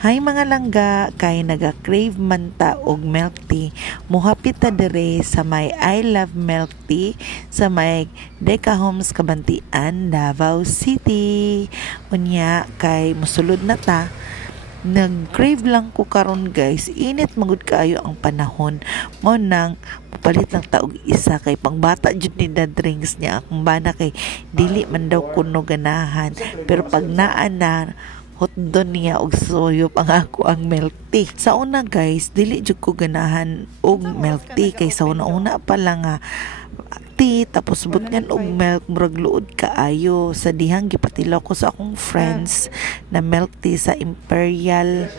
Hay mga langga, kay naga-crave man ta og milk tea, muhapit ta dire sa may I Love Milk Tea sa may Deca Homes Kabantian, Davao City. Unya kay musulod na ta. Nag-crave lang ko karon guys, init magud kaayo ang panahon. Mo nang palit lang ta og isa kay pangbata jud ni na drinks niya akong bana kay dili man daw kuno ganahan, pero pag naa na hotdon niya og suyop ang ako ang milk tea. Sa una guys, dili jud ko ganahan og milk tea kay sa una pa lang nga tea tapos butngan og milk murag luod kaayo. Sa dihang gipatilaw ko sa akong friends na milk tea sa Imperial,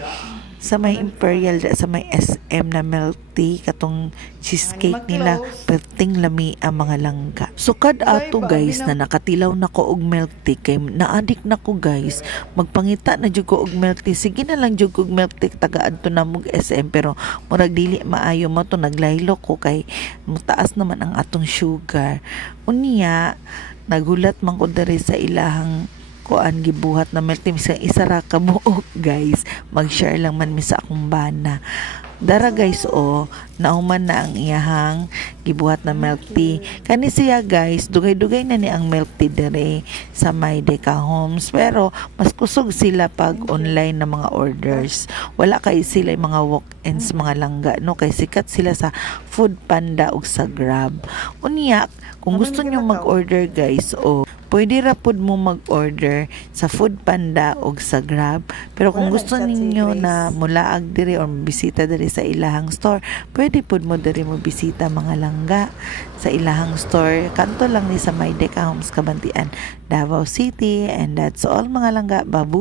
sa may Imperial sa may SM na milk tea katong cheesecake nila, perting lami ang mga langga. So kad ato guys na nakatilaw na ko og milk tea kay naadik na ko guys, magpangita na jud ko og milk tea. Sige na lang jud ko og milk tea taga adto na mog SM, pero murag dili maayo mo to, naglaylo ko kay mutaas naman ang atong sugar. Unya nagulat man ko diri sa ilahang kuan gibuhat na milk tea, sa isa ra ka buok guys, mag-share lang man mi sa akong bana. Dara guys, nauman na ang iyahang gibuhat na milk tea. Kani siya guys, dugay-dugay na ni ang milk tea dire sa may Deca Homes, pero mas kusog sila pag online na mga orders. Wala kay sila mga walk-ins mga langga no, kay sikat sila sa Food Panda ug sa Grab. Unya kung gusto niyo mag-order guys, pwede ra pud mo mag-order sa Food Panda o sa Grab. Pero kung gusto ninyo na mulaag diri or bisita diri sa ilahang store, pwede pud mo diri mo bisita mga langga sa ilahang store. Kanto lang ni sa may Deca Homes Kabantian, Davao City. And that's all mga langga. Babu.